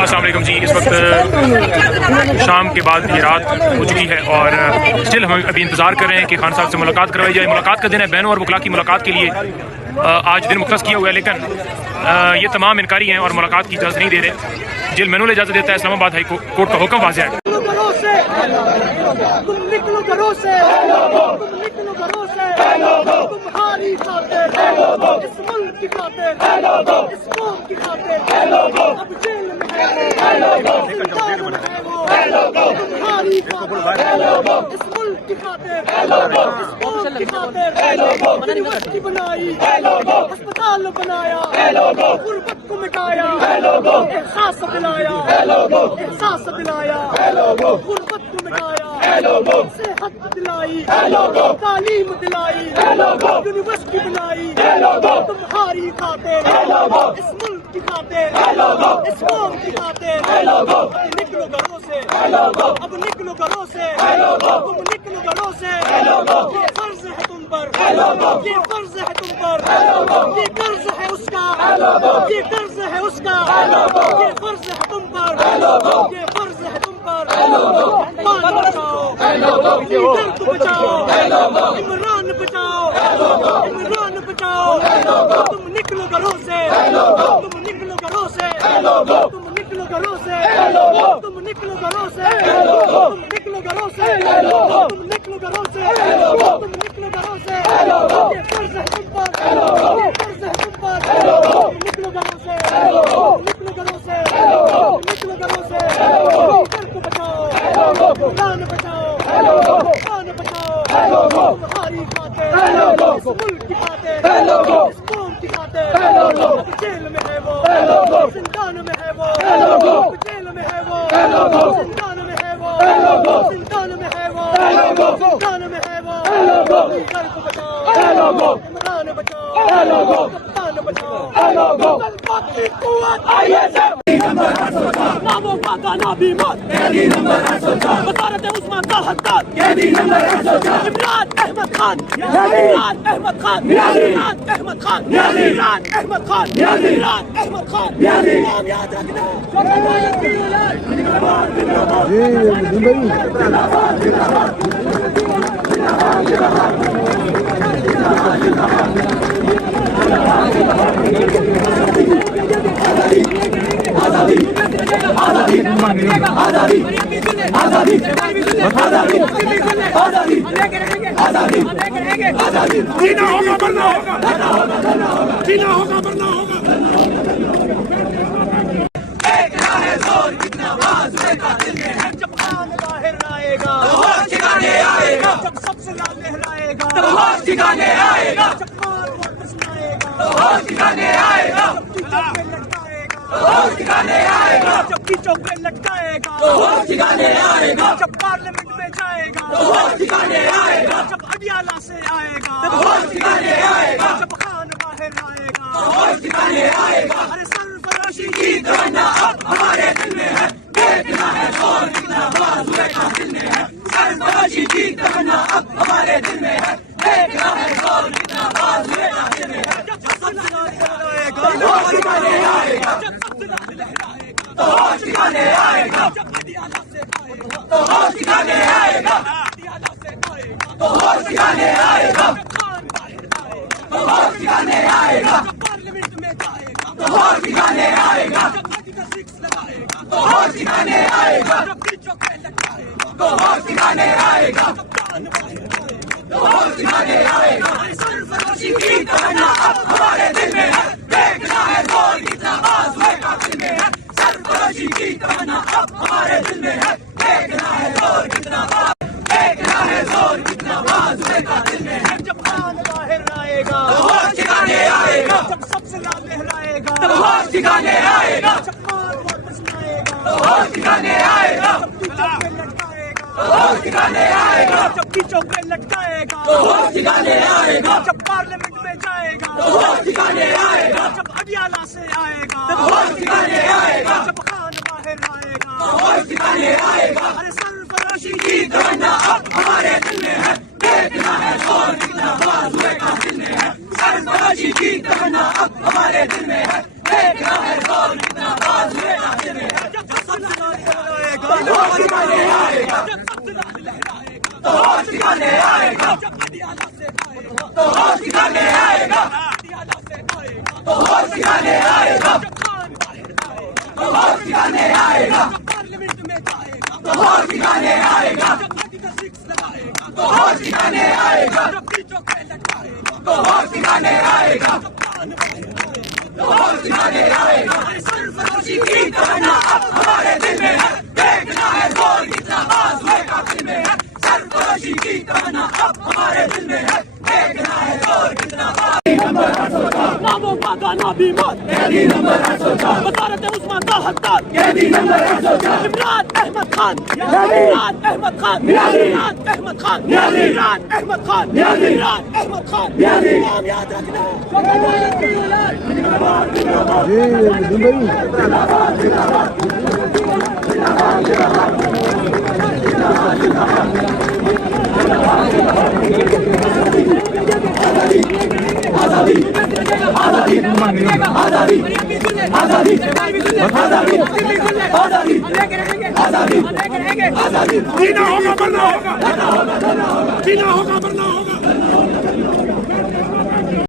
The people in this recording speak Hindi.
अस्सलाम वालेकुम जी। इस वक्त शाम के बाद ये रात हो चुकी है और स्टिल हम अभी इंतज़ार कर रहे हैं कि खान साहब से मुलाकात करवाई जाए। मुलाकात का दिन है, बहनों और वकला की मुलाकात के लिए आज दिन मुख्तस किया हुआ है, लेकिन ये तमाम इनकारी हैं और मुलाकात की इजाज़त नहीं दे रहे। जेल मैनुअल इजाज़त देता है, इस्लामाबाद हाई कोर्ट का हुक्म वाज़ेह है। अस्पताल बनाया, गुर्बत को मिटाया, एहसास दिलाया, एहसास दिलाया, गुर्बत को मिटाया, सेहत दिलाई, तालीम दिलाई, यूनिवर्सिटी बनाई, तुम्हारी खातिर, इस मुल्क की खातिर, इस कौम की खातिर। निकलो घरों से, अब निकलो घरों से, तुम निकलो घरों से। ये फर्ज है तुम पर, ये फर्ज है तुम पर, ये कर्ज है उसका, ये कर्ज है उसका, ये फर्ज है तुम पर, ये फर्ज है तुम पर। पान बचाओ, लीडर को बचाओ, इमरान बचाओ, इमरान बचाओ। तुम निकलो घरों से, तुम निकलो घरों से, तुम निकलो घरों से, तुम निकलो घरों से, तुम निकलो घरों से, तुम निकलो घरों से, तुम निकलो घरों से। ये फर्ज है तुम पर, ये फर्ज है तुम पर। निकलो घरों से, निकलो घरों से, निकलो घरों से। लीडर को बचाओ, इमरान बचाओ, इमरान बचाओ। तुम्हारी खातिर, इस मुल्क की खातिर, इस कौम की खातिर। अब जेल में है वो, जिंदान में है वो, अब जेल में है वो, जिंदान में है वो, जिंदान में है वो, जिंदान में है वो। लीडर को बचाओ, इमरान बचाओ, कप्तान बचाओ। बाकी कुव्वत नामों का गाना भी मत, वज़ारत उस्मान का हक़दार इमरान अहमद खान, इमरान अहमद खान, इमरान अहमद खान, इमरान अहमद खान, इमरान अहमद खान। नाम याद रखना। आजादी, आजादी, आजादी, आजादी, आजादी, आजादी, आजादी। जीना होगा, मरना होगा, जीना होगा, मरना होगा। देखना है जोर कितना बाज़ुए का दिल में है। जब खान बाहर आएगा, होश ठिकाने आएगा। जब सबसे लाल लहराएगा, तब होश ठिकाने आएगा। जब मार वापस आएगा, होश ठिकाने आएगा। होश ठिकाने आएगा, जब चौक पे लटकाएगा, होश ठिकाने आएगा। जब पार्लियामेंट में जाएगा, होश ठिकाने आएगा। जब अडियाला से आएगा, तब होश ठिकाने आएगा। जब खान बाहर आएगा, होश ठिकाने आएगा। अरे सरफरोशी की तमन्ना अब हमारे दिल में है। देखना है जोर कितना बाज़ुए का दिल में है। सरफरोशी की तमन्ना अब हमारे दिल में है। देखना है जोर कितना बाज़ुए का दिल में है। जब सबसे लहराएगा, होश ठिकाने आएगा। जब सबसे लहराएगा, तो होश ठिकाने आएगा। जब अडियाला से आएगा, तो होश ठिकाने आएगा। अडियाला से आएगा, तो होश ठिकाने आएगा। जब खान बाहर आएगा, तो होश ठिकाने आएगा। जब पार्लियामेंट में जाएगा, तो होश ठिकाने आएगा। जब आर्टिकल 6 लगाएगा, तो होश ठिकाने आएगा। जब चौक पे लटकाएगा, तो होश ठिकाने आएगा। जब खान बाहर आएगा, तो होश ठिकाने आएगा। सरफरोशी की तमन्ना अब हमारे दिल में है। देखना है जोर कितना बाज़ुए का दिल में है। सरफरोशी की तमन्ना अब हमारे दिल में है। देखना है जोर कितना, देखना है जोर कितना बाज़ुए का दिल में है। जब खान बाहर आएगा, तो होश ठिकाने आएगा। जब सबसे लाल लहराएगा, तब होश ठिकाने आएगा। जब मार वापस आएगा, तो होश ठिकाने आएगा। जब चौक पे लटकाएगा, तो होश ठिकाने आएगा। जब चौक पे लटकाएगा, तो होश ठिकाने आएगा। जब पार्लियामेंट में जाएगा, तो होश ठिकाने आएगा। जब अडियाला से आएगा, तब होश ठिकाने आएगा। जब खान बाहर आएगा, तो होश ठिकाने आएगा। अरे सरफरोशी की तमन्ना अब हमारे दिल में है। देखना है जोर कितना बाज़ुए का दिल में है। सरफरोशी की तमन्ना अब हमारे दिल में है। देखना है जोर कितना बाज़ुए का दिल में है। ठिकाने आएगा, जब अडियाला से आएगा तो होश ठिकाने आएगा, अडियाला से आएगा तो होश ठिकाने आएगा, जब खान बाहर आएगा तो होश ठिकाने आएगा, जब पार्लियामेंट में जाएगा तो होश ठिकाने आएगा, जब आर्टिकल 6 लगाएगा तो होश ठिकाने आएगा, जब वीटो पे लटकाएगा तो होश ठिकाने आएगा, जब खान बाहर आएगा तो होश ठिकाने आएगा। सरफरोशी की तमन्ना अब हमारे दिल में है, देखना है जोर कितना आज़ है कातिल में है, सरफरोशी की तमन्ना अब हमारे दिल में है, देखना है जोर कितना नामों का गाना भी मौत, कैदी नंबर 804, वज़ारत उस्मान का हकदार, कैदी नंबर 804, इमरान अहमद खान, इमरान अहमद खान, इमरान अहमद खान, इमरान अहमद खान, इमरान अहमद खान, नाम याद रखना। आजादी आजादी आजादी आजादी आजादी आजादी आजादी जीना होगा मरना होगा, जीना होगा मरना होगा।